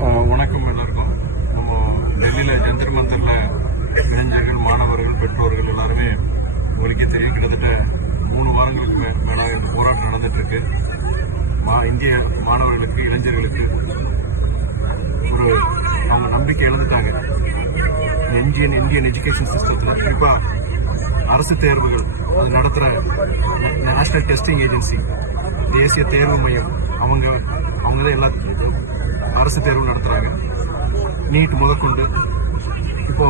வணக்கம் எல்லாருக்கும். நம்ம டெல்லியில் ஜந்தர் மந்தரில் இளைஞர்கள், மாணவர்கள், பெற்றோர்கள் எல்லாருமே உங்களுக்கே தெரியும், கிட்டத்தட்ட 3 வாரங்களுக்கு மேலாக இந்த போராட்டம் நடந்துட்டு இருக்கு. இந்திய மாணவர்களுக்கு, இளைஞர்களுக்கு அவங்க நம்பிக்கை இழந்துட்டாங்க. இந்தியன் எஜுகேஷன் சிஸ்டத்தில் குறிப்பாக அரசு தேர்வுகள் அது நடத்துகிற நேஷனல் டெஸ்டிங் ஏஜென்சி, தேசிய தேர்வு மையம், அவங்க தான் எல்லா அரசு தேர்வு நடத்துகிறாங்க. நீட் முதற்கொண்டு இப்போ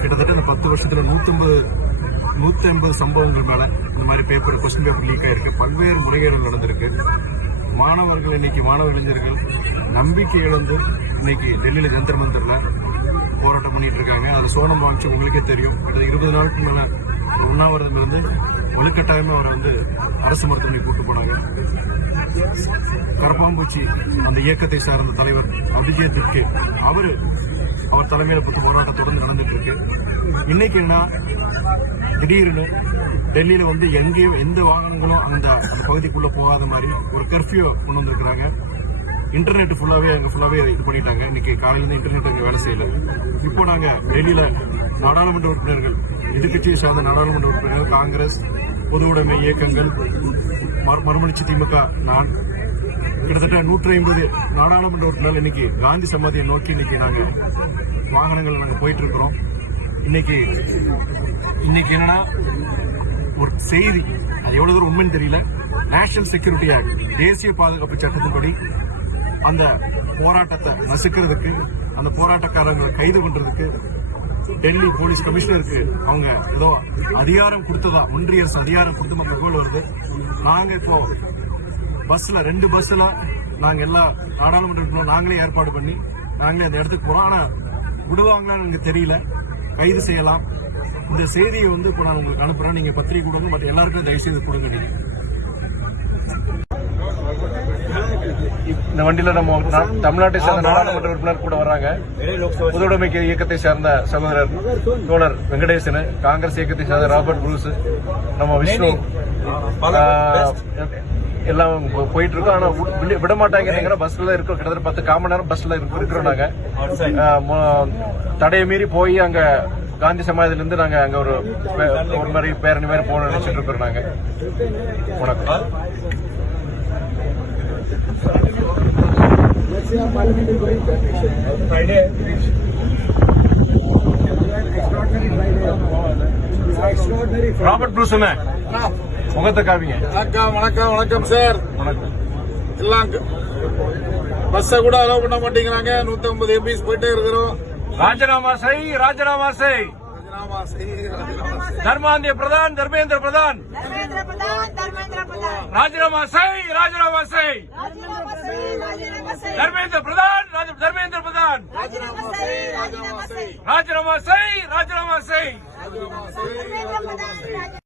கிட்டத்தட்ட இந்த 10 வருஷத்தில் 150 சம்பவங்கள் மேலே இந்த மாதிரி கொஸ்டின் பேப்பர் லீக் ஆகிருக்கு. பல்வேறு முறைகேடுகள் நடந்திருக்கு. மாணவர்கள் இளைஞர்கள் நம்பிக்கை இழந்து இன்னைக்கு டெல்லியில் ஜந்தர் மந்தரில் போராட்டம் பண்ணிட்டு இருக்காங்க. அது சோனம் வாங்சி உங்களுக்கே தெரியும். கிட்டத்தட்ட 20 நாளுக்கு மேலே உண்ணாவிரதமிருந்து வலுக்கட்டாயமாக அவரை அரசு மருத்துவமனை கூட்டு போனாங்க. கரப்பாம்பூச்சி அந்த இயக்கத்தை சார்ந்த தலைவர் அபிஜித் அவர் தலைமையில் போராட்டம் தொடர்ந்து நடந்துட்டு இருக்கு. இன்னைக்கு என்ன, திடீர்னு டெல்லியில எங்கேயும் எந்த வாகனங்களும் அந்த பகுதிக்குள்ள போகாத மாதிரி ஒரு கர்ஃபியூ கொண்டு வந்திருக்கிறாங்க. இன்டர்நெட் ஃபுல்லாவே இது பண்ணிட்டாங்க. இன்னைக்கு காலையில இன்டர்நெட் அங்கே வேலை செய்யல. இப்போ நாங்க டெல்லியில நாடாளுமன்ற உறுப்பினர்கள், எதிர்கட்சியை சார்ந்த நாடாளுமன்ற உறுப்பினர்கள், காங்கிரஸ், பொது உடைமை இயக்கங்கள், மறுமலர்ச்சி திமுக, நான் கிட்டத்தட்ட 150 நாடாளுமன்ற உறுப்பினர்கள் இன்னைக்கு காந்தி சமாதியை நோக்கி இன்னைக்கு நாங்க வாகனங்கள் நாங்க போயிட்டு இருக்கிறோம். இன்னைக்கு என்னன்னா ஒரு செய்தி, அது எவ்வளவு தூரம் உண்மைன்னு தெரியல. நேஷனல் செக்யூரிட்டி ஆக்ட், தேசிய பாதுகாப்பு சட்டத்தின்படி அந்த போராட்டத்தை நசுக்கிறதுக்கு, அந்த போராட்டக்காரங்களை கைது பண்றதுக்கு டெல்லி போலீஸ் கமிஷனருக்கு அவங்க ஏதோ அதிகாரம் கொடுத்ததா, ஒன்றிய அரசு அதிகாரம் கொடுத்து தகவல் வருது. நாங்க இப்போ பஸ்ல 2 பஸ்ல நாங்க எல்லா நாடாளுமன்ற நாங்களே ஏற்பாடு பண்ணி நாங்களே அந்த இடத்துக்கு போறோம். ஆனா விடுவாங்களான்னு எனக்கு தெரியல. கைது செய்யலாம். இந்த செய்தியை இப்போ நான் உங்களுக்கு அனுப்புறேன். நீங்க பத்திரிகை கொடுங்க, பட் எல்லாருக்கும் தயவுசெய்து கொடுங்க. நீங்க இந்த வண்டியில நம்ம தமிழ்நாட்டை சேர்ந்த நாடாளுமன்ற உறுப்பினர் கூட வர்றாங்க. பொதுவுடைமை இயக்கத்தை சேர்ந்த சகோதரர் தோழர் வெங்கடேசன், காங்கிரஸ் இயக்கத்தை சேர்ந்த ராபர்ட் புரூஸ், நம்ம விஷ்ணு எல்லாம் போயிட்டு இருக்கோம். ஆனா விட மாட்டாங்க. பஸ்ல இருக்கோம். கிட்டத்தட்ட 10 காமன் நேரம் பஸ்ல இருக்கிறோம். நாங்க தடையை மீறி போய் அங்க காந்தி சமாதியில இருந்து நாங்க அங்க ஒரு மாதிரி பேரணி மாதிரி போன நினைச்சிட்டு இருக்கிறோம். நாங்க வணக்கம். ராபர்ட் ப்ரூஸ் முகத்தை காவிங்க. வணக்கம் சார். வணக்கம். எல்லாம் பஸ்ஸ கூட அலோவ் பண்ண மாட்டேங்கிறாங்க. 150 எம்பிஸ் போயிட்டே இருக்கிறோம். ராஜினாமா செய். धर्मेंद्र प्रधान राजीनामा செய். धर्मेंद्र प्रधान राजीनामा செய்.